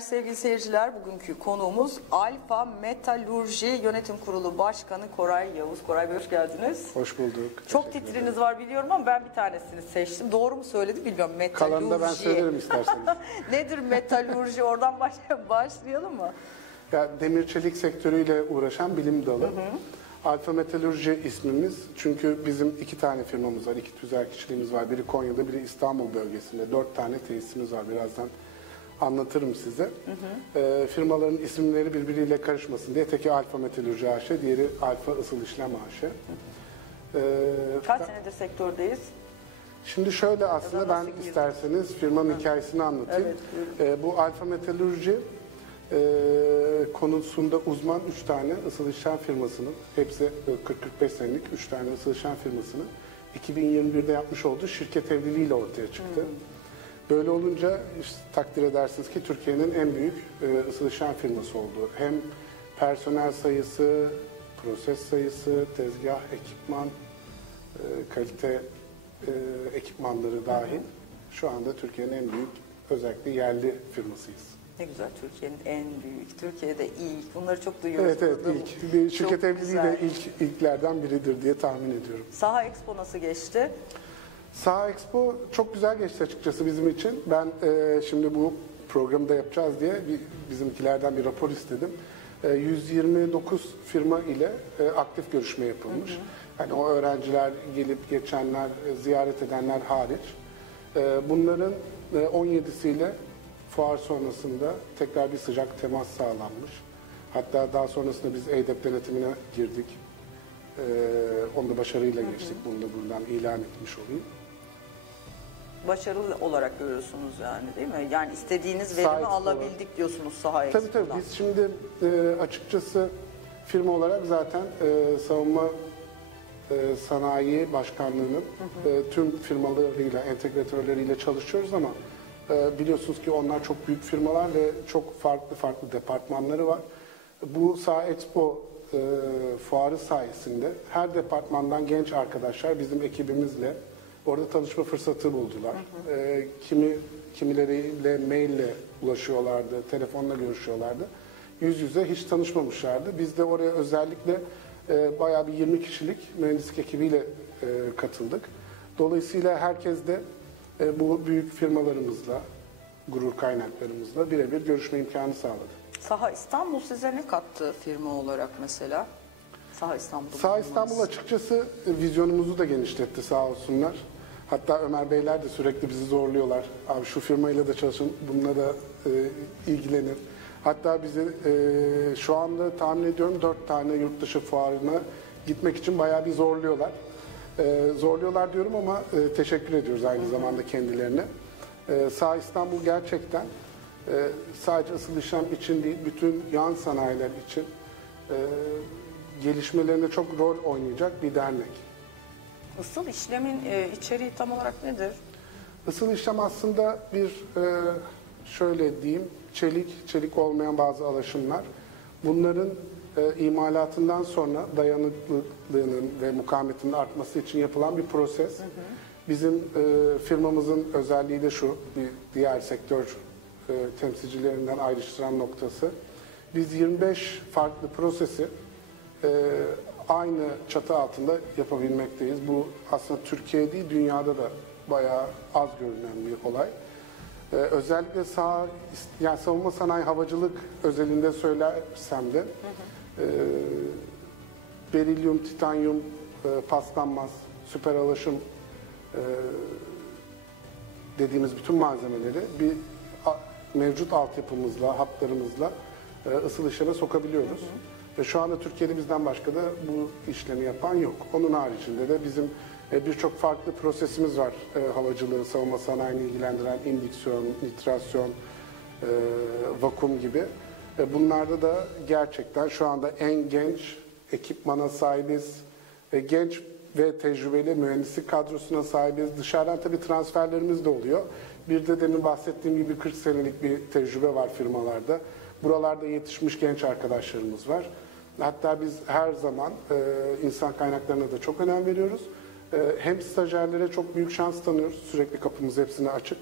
Sevgili seyirciler, bugünkü konuğumuz Alfa Metalurji Yönetim Kurulu Başkanı Koray Yavuz. Koray Bey, hoş geldiniz. Hoş bulduk. Çok titriniz var biliyorum ama ben bir tanesini seçtim. Doğru mu söyledim bilmiyorum. Metalurji. Kalanını da ben söylerim isterseniz. Nedir metalurji? Oradan başlayalım mı? Ya, demir çelik sektörüyle uğraşan bilim dalı. Alfa Metalurji ismimiz, çünkü bizim iki tane firmamız var, iki tüzel kişiliğimiz var. Biri Konya'da, biri İstanbul bölgesinde. 4 tane tesisimiz var, birazdan anlatırım size. Firmaların isimleri birbiriyle karışmasın diye teki Alfa Metalurji AŞ, diğeri Alfa Isıl İşlem AŞ. Kaç senedir sektördeyiz? Şimdi şöyle, aslında ben isterseniz firmanın hikayesini anlatayım. Evet, bu Alfa Metalurji konusunda uzman 3 tane ısıl işlem firmasının, hepsi 40-45 senelik 3 tane ısıl işlem firmasının 2021'de yapmış olduğu şirket evliliğiyle ortaya çıktı. Böyle olunca işte, takdir edersiniz ki Türkiye'nin en büyük ısıl işlem firması oldu. Hem personel sayısı, proses sayısı, tezgah, ekipman, kalite ekipmanları dahil şu anda Türkiye'nin en büyük, özellikle yerli firmasıyız. Ne güzel, Türkiye'nin en büyük, Türkiye'de ilk. Bunları çok duyuyoruz. Evet, ilk. Bir şirket evliliği de ilklerden biridir diye tahmin ediyorum. Saha Expo nasıl geçti? Saha Expo çok güzel geçti açıkçası bizim için. Ben şimdi bu programı da yapacağız diye bizimkilerden bir rapor istedim. 129 firma ile aktif görüşme yapılmış. Hani o öğrenciler, gelip geçenler, ziyaret edenler hariç. Bunların 17'siyle fuar sonrasında tekrar bir sıcak temas sağlanmış. Hatta daha sonrasında biz EYDEP denetimine girdik. Onu da başarıyla geçtik. Bunu da buradan ilan etmiş olayım. Başarılı olarak görüyorsunuz yani, değil mi? Yani istediğiniz verimi alabildik diyorsunuz Saha Expo'dan. Tabii. Biz şimdi açıkçası firma olarak zaten savunma sanayi başkanlığının tüm firmalarıyla, entegratörleriyle çalışıyoruz ama biliyorsunuz ki onlar çok büyük firmalar ve çok farklı departmanları var. Bu Saha Expo fuarı sayesinde her departmandan genç arkadaşlar bizim ekibimizle orada tanışma fırsatı buldular. Kimileriyle maille ulaşıyorlardı, telefonla görüşüyorlardı. Yüz yüze hiç tanışmamışlardı. Biz de oraya özellikle bayağı bir 20 kişilik mühendislik ekibiyle katıldık. Dolayısıyla herkes de bu büyük firmalarımızla, gurur kaynaklarımızla birebir görüşme imkanı sağladı. Saha İstanbul size ne kattı firma olarak mesela? Saha İstanbul açıkçası vizyonumuzu da genişletti, sağ olsunlar. Hatta Ömer Beyler de sürekli bizi zorluyorlar. Abi şu firmayla da çalışın, bununla da ilgilenin. Hatta bizi şu anda tahmin ediyorum 4 tane yurt dışı fuarına gitmek için bayağı bir zorluyorlar. Zorluyorlar diyorum ama teşekkür ediyoruz aynı zamanda kendilerine. Saha İstanbul gerçekten sadece ısıl işlem için değil, bütün yan sanayiler için gelişmelerine çok rol oynayacak bir dernek. Isıl işlemin içeriği tam olarak nedir? Isıl işlem aslında bir şöyle diyeyim, çelik olmayan bazı alaşımlar. Bunların imalatından sonra dayanıklılığının ve mukavemetinin artması için yapılan bir proses. Bizim firmamızın özelliği de şu, bir diğer sektör temsilcilerinden ayrıştıran noktası. Biz 25 farklı prosesi aynı çatı altında yapabilmekteyiz. Bu aslında Türkiye değil, dünyada da bayağı az görünen bir olay. Özellikle yani savunma sanayi, havacılık özelinde söylersem de berilyum, titanyum, paslanmaz, süper alaşım dediğimiz bütün malzemeleri bir mevcut altyapımızla, hatlarımızla ısıl işleme sokabiliyoruz. Ve şu anda Türkiye'de bizden başka da bu işlemi yapan yok. Onun haricinde de bizim birçok farklı prosesimiz var. Havacılığı, savunma sanayini ilgilendiren indüksiyon, nitrasyon, vakum gibi. Bunlarda da gerçekten şu anda en genç ekipmana sahibiz. Genç ve tecrübeli mühendislik kadrosuna sahibiz. Dışarıdan tabii transferlerimiz de oluyor. Bir de demin bahsettiğim gibi 40 senelik bir tecrübe var firmalarda. Buralarda yetişmiş genç arkadaşlarımız var. Hatta biz her zaman insan kaynaklarına da çok önem veriyoruz. Hem stajyerlere çok büyük şans tanıyoruz. Sürekli kapımız hepsine açık.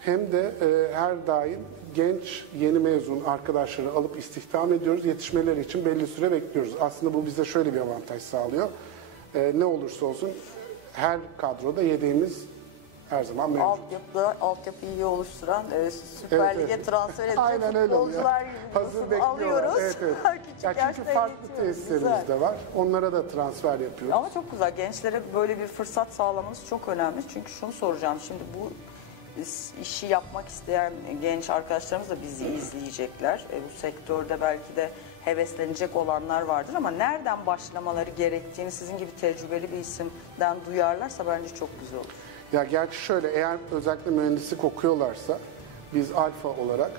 hem de her daim genç, yeni mezun arkadaşları alıp istihdam ediyoruz. Yetişmeleri için belli süre bekliyoruz. Aslında bu bize şöyle bir avantaj sağlıyor. Ne olursa olsun her kadroda yedeğimiz her zaman mevcut. Altyapıyı iyi oluşturan Süper Lig'e transfer edilen Aynen öyle oluyor. futbolcular gibi Hazır bekliyorlar. alıyoruz. Evet, evet. Küçük Ya çünkü yaşta farklı eğitiyoruz. tesislerimiz Güzel. de var. Onlara da transfer yapıyoruz. Ama çok güzel. Gençlere böyle bir fırsat sağlamanız çok önemli. Çünkü şunu soracağım. Şimdi bu işi yapmak isteyen genç arkadaşlarımız da bizi izleyecekler. Bu sektörde belki de heveslenecek olanlar vardır ama nereden başlamaları gerektiğini sizin gibi tecrübeli bir isimden duyarlarsa bence çok güzel olur. Ya gerçi şöyle, eğer özellikle mühendislik okuyorlarsa biz Alfa olarak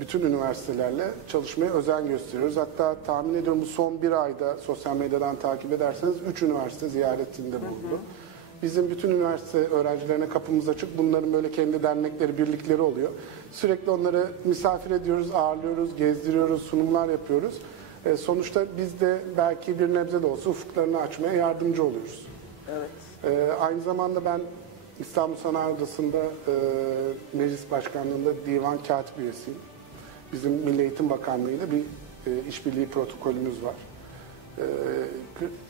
bütün üniversitelerle çalışmaya özen gösteriyoruz. Hatta tahmin ediyorum bu son bir ayda sosyal medyadan takip ederseniz 3 üniversite ziyaretinde bulundu. Bizim bütün üniversite öğrencilerine kapımız açık. Bunların böyle kendi dernekleri, birlikleri oluyor. Sürekli onları misafir ediyoruz, ağırlıyoruz, gezdiriyoruz, sunumlar yapıyoruz. Sonuçta biz de belki bir nebze de olsa ufuklarını açmaya yardımcı oluyoruz. Evet. Aynı zamanda ben İstanbul Sanayi Odası'nda meclis başkanlığında divan katip üyesiyim. Bizim Milli Eğitim Bakanlığı ile bir işbirliği protokolümüz var.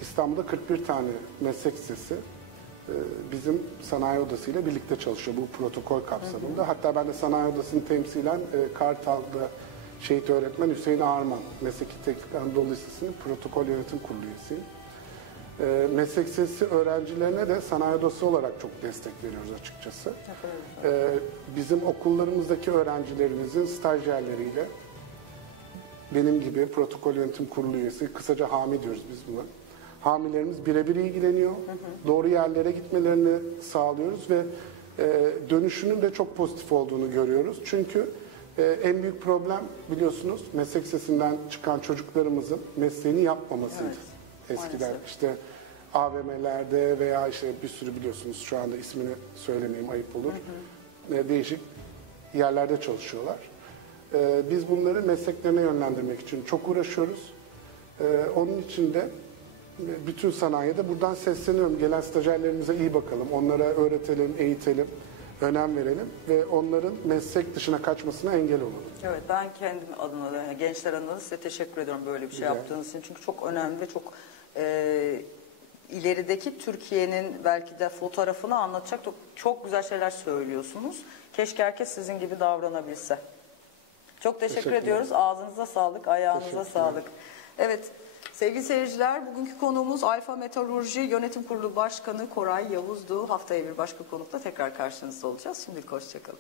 İstanbul'da 41 tane meslek lisesi bizim Sanayi Odası ile birlikte çalışıyor bu protokol kapsamında. Hatta ben de Sanayi Odası'nı temsilen Kartal'da şehit öğretmen Hüseyin Ağarman Mesleki Teknik Anadolu Lisesi'nin protokol yönetim kurulu üyesiyim. Meslek lisesi öğrencilerine de Sanayi Odası olarak çok destek veriyoruz açıkçası. Bizim okullarımızdaki öğrencilerimizin stajyerleriyle benim gibi protokol yönetim kurulu üyesi, kısaca HAMI diyoruz biz buna. Hamilerimiz birebir ilgileniyor. Doğru yerlere gitmelerini sağlıyoruz ve dönüşünün de çok pozitif olduğunu görüyoruz. Çünkü en büyük problem biliyorsunuz meslek lisesinden çıkan çocuklarımızın mesleğini yapmamasıydı. Evet, eskiden maalesef. işte AVM'lerde veya işte bir sürü biliyorsunuz şu anda ismini söylemeyeyim ayıp olur. Değişik yerlerde çalışıyorlar. Biz bunları mesleklerine yönlendirmek için çok uğraşıyoruz. Onun için de bütün sanayide buradan sesleniyorum. Gelen stajyerlerimize iyi bakalım. Onlara öğretelim, eğitelim, önem verelim ve onların meslek dışına kaçmasına engel olalım. Evet, ben kendim adına da, gençler adına da size teşekkür ediyorum böyle bir şey yaptığınız için. Çünkü çok önemli ve çok ilerideki Türkiye'nin belki de fotoğrafını anlatacak çok güzel şeyler söylüyorsunuz. Keşke herkes sizin gibi davranabilse. Çok teşekkür ediyoruz. Ağzınıza sağlık, ayağınıza sağlık. Evet, sevgili seyirciler, bugünkü konuğumuz Alfa Metalurji Yönetim Kurulu Başkanı Koray Yavuz'du. Haftaya bir başka konukla tekrar karşınızda olacağız. Şimdilik hoşçakalın.